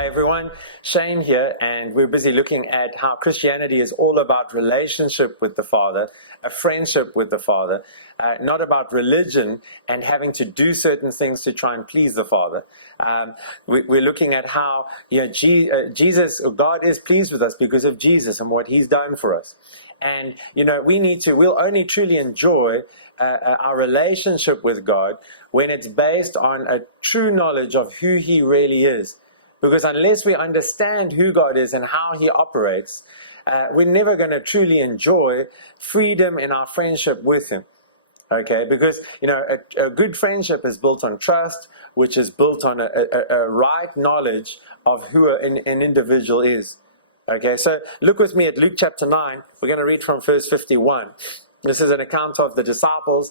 Hi everyone, Shayne here, and we're busy looking at how Christianity is all about relationship with the Father, a friendship with the Father, not about religion and having to do certain things to try and please the Father. We're looking at how Jesus, God is pleased with us because of Jesus and what He's done for us. And, we'll only truly enjoy our relationship with God when it's based on a true knowledge of who He really is. Because unless we understand who God is and how He operates, we're never going to truly enjoy freedom in our friendship with Him. Okay, because, a good friendship is built on trust, which is built on a right knowledge of who an individual is. Okay, so look with me at Luke chapter 9. We're going to read from verse 51. This is an account of the disciples,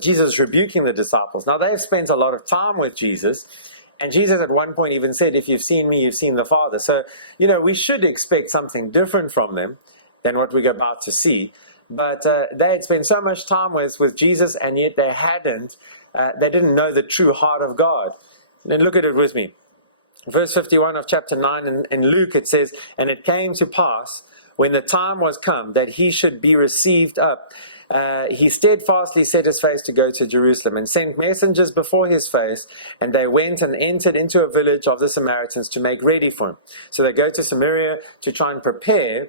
Jesus rebuking the disciples. Now, they've spent a lot of time with Jesus, and Jesus at one point even said, if you've seen me, you've seen the Father. So, we should expect something different from them than what we're about to see. But they had spent so much time with Jesus, and yet they didn't know the true heart of God. Then look at it with me. Verse 51 of chapter 9 in Luke, it says, "And it came to pass, when the time was come that he should be received up, he steadfastly set his face to go to Jerusalem, and sent messengers before his face, and they went and entered into a village of the Samaritans to make ready for him." So they go to Samaria to try and prepare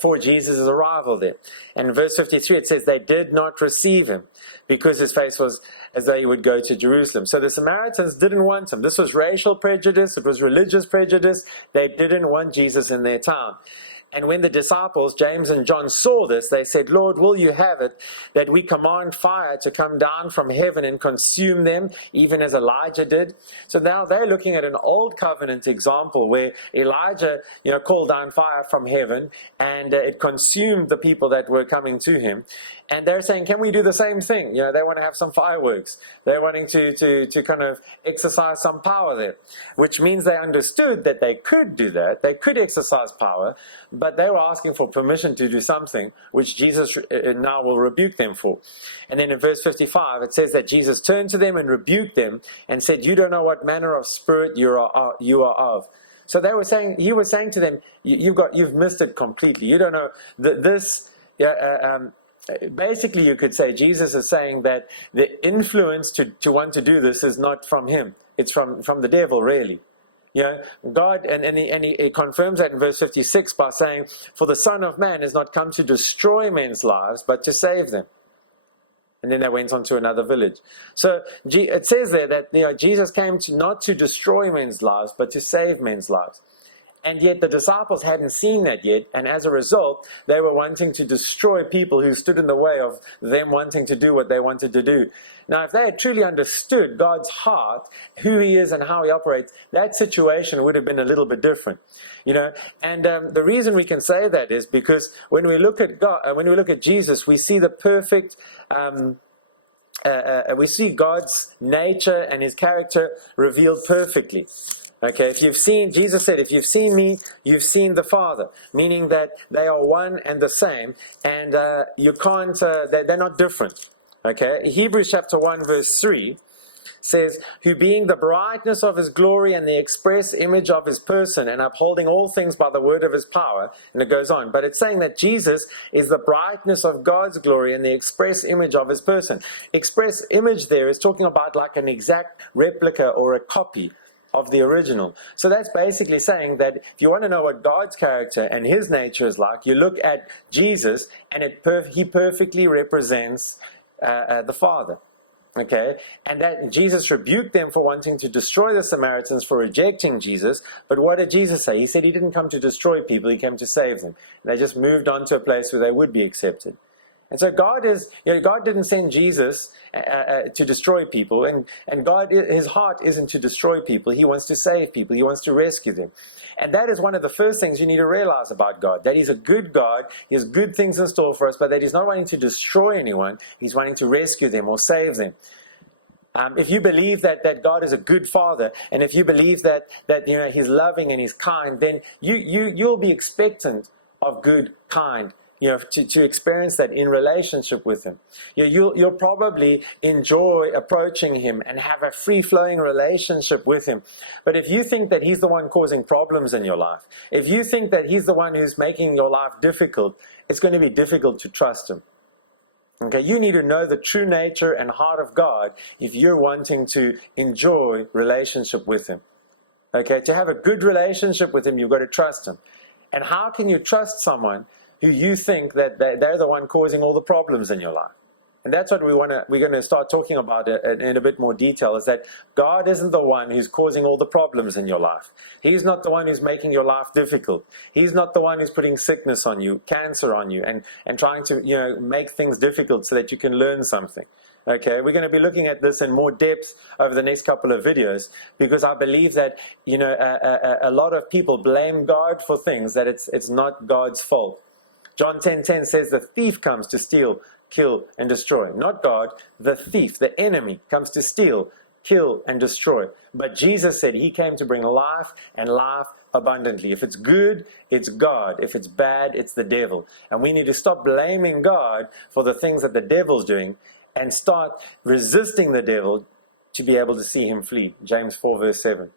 for Jesus' arrival there. And in verse 53 it says, "They did not receive him, because his face was as though he would go to Jerusalem." So the Samaritans didn't want him. This was racial prejudice. It was religious prejudice. They didn't want Jesus in their town. And when the disciples, James and John, saw this, they said, "Lord, will you have it that we command fire to come down from heaven and consume them, even as Elijah did?" So now they're looking at an old covenant example where Elijah, called down fire from heaven, and it consumed the people that were coming to him. And they're saying, can we do the same thing? They want to have some fireworks. They're wanting to kind of exercise some power there, which means they understood that they could do that. They could exercise power, but they were asking for permission to do something which Jesus now will rebuke them for. And then in verse 55, it says that Jesus turned to them and rebuked them and said, "You don't know what manner of spirit you are of." So they were saying, he was saying to them, you've missed it completely. You don't know this. Basically, you could say Jesus is saying that the influence to want to do this is not from him. It's from the devil, really. God, and he confirms that in verse 56 by saying, "For the Son of Man is not come to destroy men's lives, but to save them." And then they went on to another village. So it says there that Jesus came not to destroy men's lives, but to save men's lives. And yet the disciples hadn't seen that yet, and as a result, they were wanting to destroy people who stood in the way of them wanting to do what they wanted to do. Now, if they had truly understood God's heart, who He is and how He operates, that situation would have been a little bit different. And the reason we can say that is because when we look at God, when we look at Jesus, we see the perfect. We see God's nature and His character revealed perfectly. Okay, Jesus said, "If you've seen me, you've seen the Father," meaning that they are one and the same, and you can't, they're not different. Okay, Hebrews chapter 1 verse 3 says, "Who being the brightness of His glory and the express image of His person, and upholding all things by the word of His power," and it goes on. But it's saying that Jesus is the brightness of God's glory and the express image of His person. Express image there is talking about like an exact replica or a copy of the original. So that's basically saying that if you want to know what God's character and His nature is like, you look at Jesus, and He perfectly represents the Father. Okay, and that Jesus rebuked them for wanting to destroy the Samaritans for rejecting Jesus. But what did Jesus say? He said He didn't come to destroy people, He came to save them. And they just moved on to a place where they would be accepted. And so God didn't send Jesus to destroy people, and God, His heart isn't to destroy people. He wants to save people. He wants to rescue them. And that is one of the first things you need to realize about God, that He's a good God. He has good things in store for us, but that He's not wanting to destroy anyone. He's wanting to rescue them or save them. If you believe that God is a good Father, and if you believe that He's loving and He's kind, then you'll be expectant of good, kind, to experience that in relationship with him. You'll probably enjoy approaching him and have a free-flowing relationship with him. But if you think that he's the one causing problems in your life, if you think that he's the one who's making your life difficult, it's going to be difficult to trust him. Okay, you need to know the true nature and heart of God if you're wanting to enjoy relationship with him. Okay, to have a good relationship with him, you've got to trust him. And how can you trust someone who you think that they're the one causing all the problems in your life? And that's what we're going to start talking about in a bit more detail, is that God isn't the one who's causing all the problems in your life. He's not the one who's making your life difficult. He's not the one who's putting sickness on you, cancer on you, and trying to make things difficult so that you can learn something. Okay, we're going to be looking at this in more depth over the next couple of videos, because I believe that a lot of people blame God for things that it's not God's fault. John 10:10 says the thief comes to steal, kill, and destroy. Not God, the thief, the enemy, comes to steal, kill, and destroy. But Jesus said he came to bring life, and life abundantly. If it's good, it's God. If it's bad, it's the devil. And we need to stop blaming God for the things that the devil's doing and start resisting the devil to be able to see him flee. James 4 verse 7.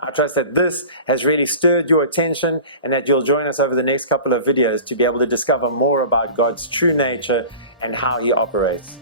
I trust that this has really stirred your attention, and that you'll join us over the next couple of videos to be able to discover more about God's true nature and how he operates.